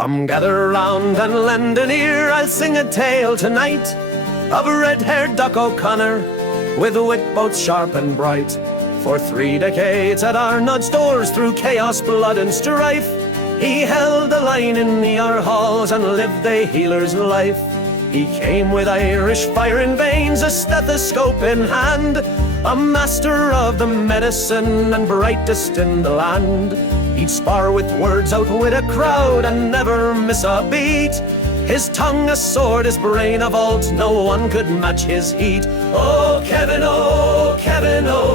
Come gather round and lend an ear, I'll sing a tale tonight of a red-haired Duck O'Connor with a wit both sharp and bright. For 3 decades at Arnold's doors, through chaos, blood and strife, he held the line in the our halls and lived the healer's life. He came with Irish fire in veins, a stethoscope in hand, a master of the medicine and brightest in the land. He'd spar with words, outwit a crowd, and never miss a beat. His tongue a sword, his brain a vault, no one could match his heat. Oh Kevin, oh,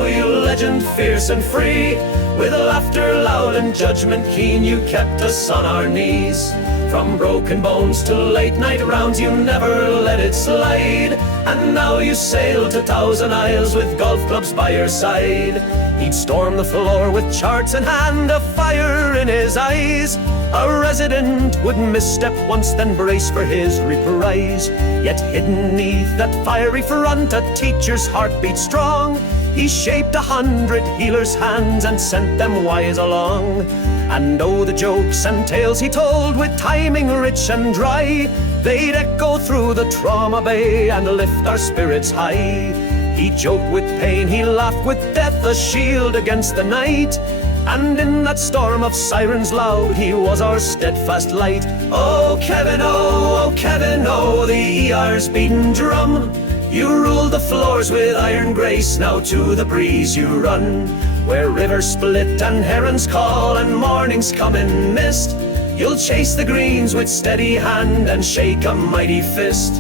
you legend fierce and free. With laughter loud and judgment keen, you kept us on our knees. From broken bones to late night rounds, you never let it slide. And now you sail to Thousand Isles with golf clubs by your side. He'd storm the floor with charts in hand, a fire in his eyes. A resident would misstep once, then brace for his reprise. Yet hidden neath that fiery front, a teacher's heart beat strong. He shaped 100 healers' hands and sent them wise along. And oh, the jokes and tales he told, with timing rich and dry, they'd echo through the trauma bay and lift our spirits high. He joked with pain, he laughed with death, a shield against the night. And in that storm of sirens loud, he was our steadfast light. Oh Kevin, the ER's beaten drum. You ruled the floors with iron grace, now to the breeze you run. Where rivers split and herons call and mornings come in mist, you'll chase the greens with steady hand and shake a mighty fist.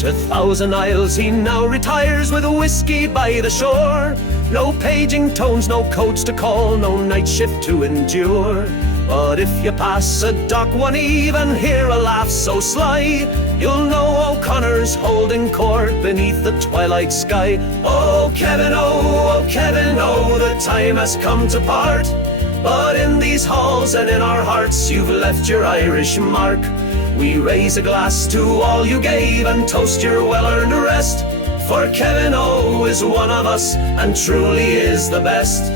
To Thousand Isles he now retires with whiskey by the shore. No paging tones, no coach to call, no night shift to endure. But if you pass a dock one eve and hear a laugh so sly, you'll know O'Connor's holding court beneath the twilight sky. Oh Kevin, the time has come to part. But in these halls and in our hearts, you've left your Irish mark. We raise a glass to all you gave and toast your well-earned rest. For Kevin O is one of us and truly is the best.